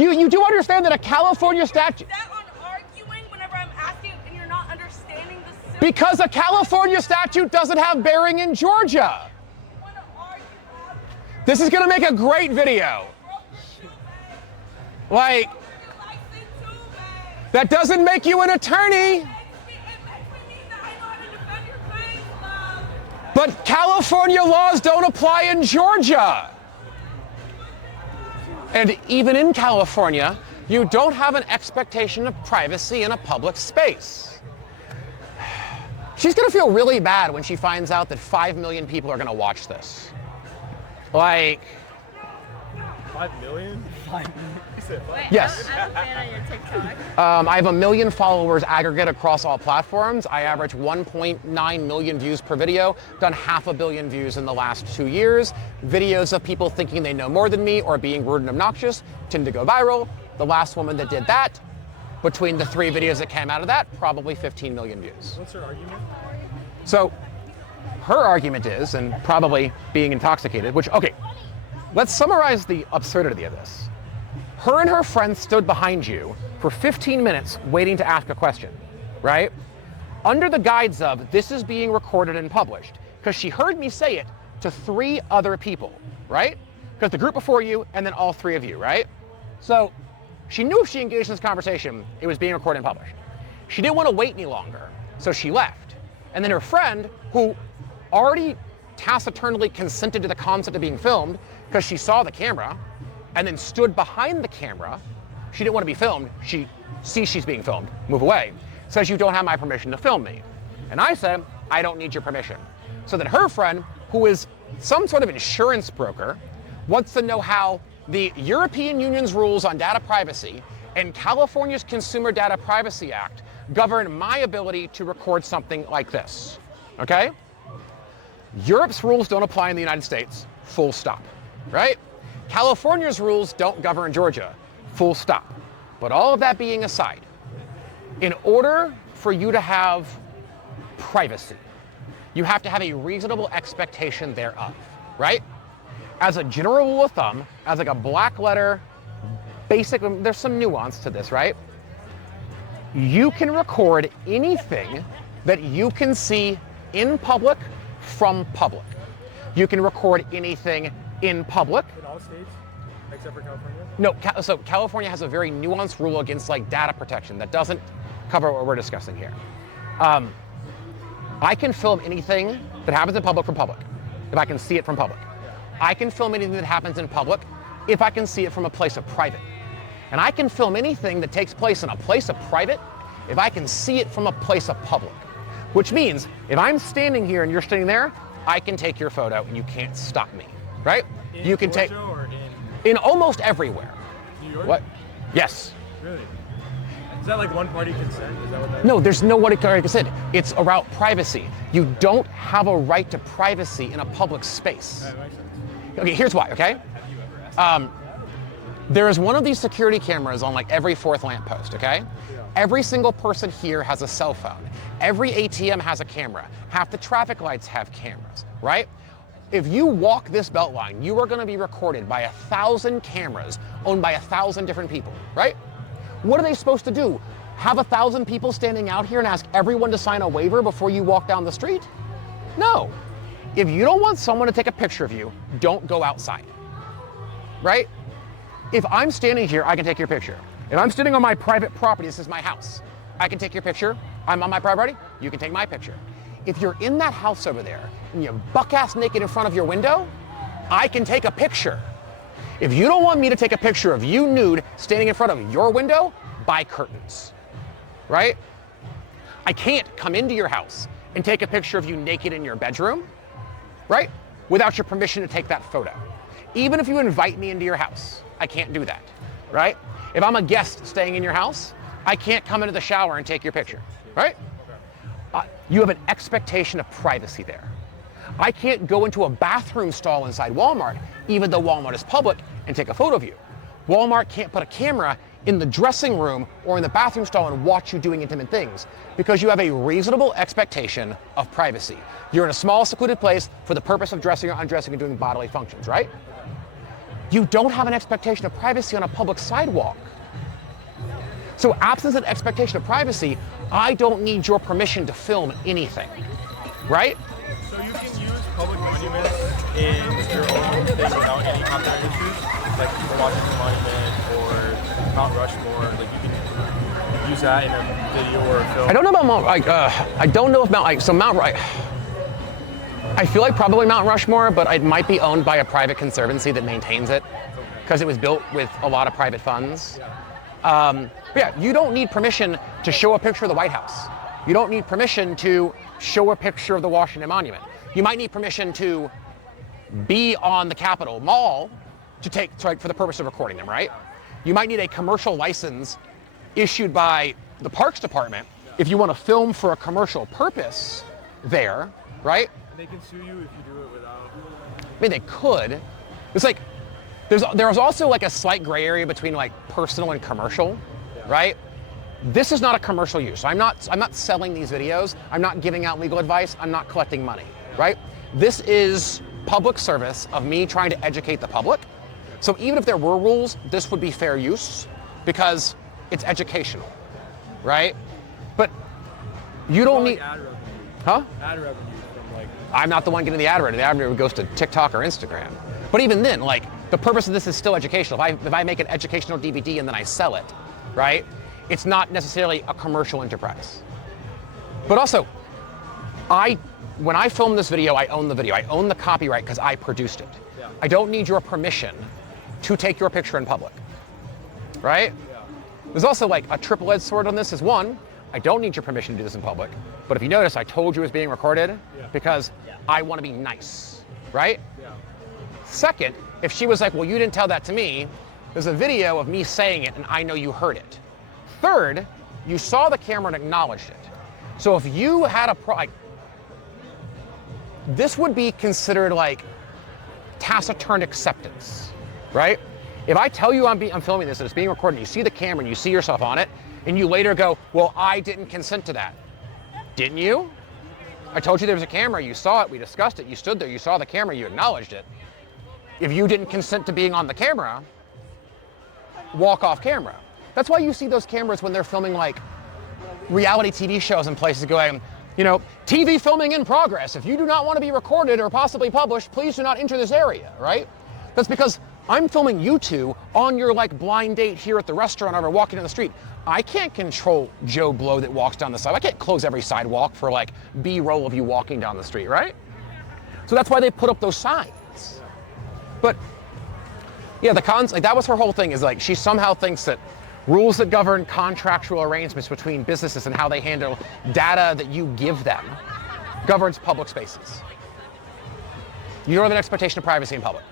You do understand that a California statute... That on arguing whenever I'm asking and you're not understanding the system. Because a California statute doesn't have bearing in Georgia. This is gonna make a great video. Like, that doesn't make you an attorney. But California laws don't apply in Georgia. And even in California, you don't have an expectation of privacy in a public space. She's gonna feel really bad when she finds out that 5 million people are gonna watch this. Like... 5 million? 5 million? Wait, yes. I'm a fan of your TikTok. I have 1 million followers aggregate across all platforms. I average 1.9 million views per video, done 500 million views in the last 2 years. Videos of people thinking they know more than me or being rude and obnoxious tend to go viral. The last woman that did that, between the 3 videos that came out of that, probably 15 million views. What's her argument? So, her argument is, and probably being intoxicated, which, okay, let's summarize the absurdity of this. Her and her friend stood behind you for 15 minutes waiting to ask a question, right? Under the guise of, this is being recorded and published, because she heard me say it to 3 other people, right? Because the group before you, and then all 3 of you, right? So, she knew if she engaged in this conversation, it was being recorded and published. She didn't want to wait any longer, so she left. And then her friend, who already taciturnally consented to the concept of being filmed, because she saw the camera, and then stood behind the camera. She didn't want to be filmed. She sees she's being filmed. Move away. Says, you don't have my permission to film me. And I said, I don't need your permission. So that her friend, who is some sort of insurance broker, wants to know how the European Union's rules on data privacy and California's Consumer Data Privacy Act govern my ability to record something like this. Okay? Europe's rules don't apply in the United States. Full stop. Right? California's rules don't govern Georgia, full stop. But all of that being aside, in order for you to have privacy, you have to have a reasonable expectation thereof, right? As a general rule of thumb, as like a black letter, basic, there's some nuance to this, right? You can record anything that you can see in public from public. You can record anything in public. In all states, except for California? No, so California has a very nuanced rule against like data protection that doesn't cover what we're discussing here. I can film anything that happens in public from public, if I can see it from public. I can film anything that happens in public if I can see it from a place of private. And I can film anything that takes place in a place of private if I can see it from a place of public. Which means, if I'm standing here and you're standing there, I can take your photo and you can't stop me. Right? In you can Georgia take or in almost everywhere. New York? What? Yes. Really? Is that like one-party consent? Is that what that No, there's no one-party consent. It's about privacy. You don't have a right to privacy in a public space. That makes sense. Okay, here's why. Okay. Have you ever asked? There is one of these security cameras on like every 4th lamppost. Okay. Yeah. Every single person here has a cell phone. Every ATM has a camera. Half the traffic lights have cameras. Right? If you walk this belt line, you are going to be recorded by 1,000 cameras owned by 1,000 different people, right? What are they supposed to do? Have 1,000 people standing out here and ask everyone to sign a waiver before you walk down the street? No. If you don't want someone to take a picture of you, don't go outside, right? If I'm standing here, I can take your picture. If I'm standing on my private property, this is my house, I can take your picture. I'm on my property, you can take my picture. If you're in that house over there and you're buck-ass naked in front of your window, I can take a picture. If you don't want me to take a picture of you nude standing in front of your window, buy curtains, right? I can't come into your house and take a picture of you naked in your bedroom, right? Without your permission to take that photo. Even if you invite me into your house, I can't do that, right? If I'm a guest staying in your house, I can't come into the shower and take your picture, right? You have an expectation of privacy there. I can't go into a bathroom stall inside Walmart, even though Walmart is public, and take a photo of you. Walmart can't put a camera in the dressing room or in the bathroom stall and watch you doing intimate things because you have a reasonable expectation of privacy. You're in a small, secluded place for the purpose of dressing or undressing and doing bodily functions, right? You don't have an expectation of privacy on a public sidewalk. So absence of expectation of privacy, I don't need your permission to film anything, right? So you can use public monuments in your own thing without any copyright issues, like the Washington Monument or Mount Rushmore. Like you can use that in a video or a film. I don't know about Mount. I don't know if I feel like probably Mount Rushmore, but it might be owned by a private conservancy that maintains it, because it was built with a lot of private funds. But yeah, you don't need permission to show a picture of the White House. You don't need permission to show a picture of the Washington Monument. You might need permission to be on the Capitol Mall for the purpose of recording them, right? You might need a commercial license issued by the Parks Department if you want to film for a commercial purpose there, right? They can sue you if you do it without. I mean, they could. It's like there's also like a slight gray area between like personal and commercial, right? This is not a commercial use. I'm not selling these videos. I'm not giving out legal advice. I'm not collecting money, right? This is public service of me trying to educate the public. So even if there were rules, this would be fair use because it's educational, right? But you don't need, ad revenue. huh? Ad revenue from like. I'm not the one getting the ad revenue. The ad revenue goes to TikTok or Instagram. But even then, like, the purpose of this is still educational. If I make an educational DVD and then I sell it, right? It's not necessarily a commercial enterprise. But also, when I film this video, I own the video. I own the copyright because I produced it. Yeah. I don't need your permission to take your picture in public, right? Yeah. There's also like a triple-edged sword on this is one, I don't need your permission to do this in public. But if you notice, I told you it was being recorded because I want to be nice, right? Yeah. Second, if she was like, well, you didn't tell that to me, there's a video of me saying it and I know you heard it. Third, you saw the camera and acknowledged it. So if you had this would be considered like taciturn acceptance, right? If I tell you I'm filming this and it's being recorded, and you see the camera and you see yourself on it, and you later go, well, I didn't consent to that. Didn't you? I told you there was a camera, you saw it, we discussed it, you stood there, you saw the camera, you acknowledged it. If you didn't consent to being on the camera, walk off camera. That's why you see those cameras when they're filming like reality TV shows and places going, you know, TV filming in progress. If you do not want to be recorded or possibly published, please do not enter this area, right? That's because I'm filming you two on your like blind date here at the restaurant or walking down the street. I can't control Joe Blow that walks down the side. I can't close every sidewalk for like B-roll of you walking down the street, right? So that's why they put up those signs. But yeah, like that was her whole thing, is like she somehow thinks that rules that govern contractual arrangements between businesses and how they handle data that you give them governs public spaces. You don't have an expectation of privacy in public.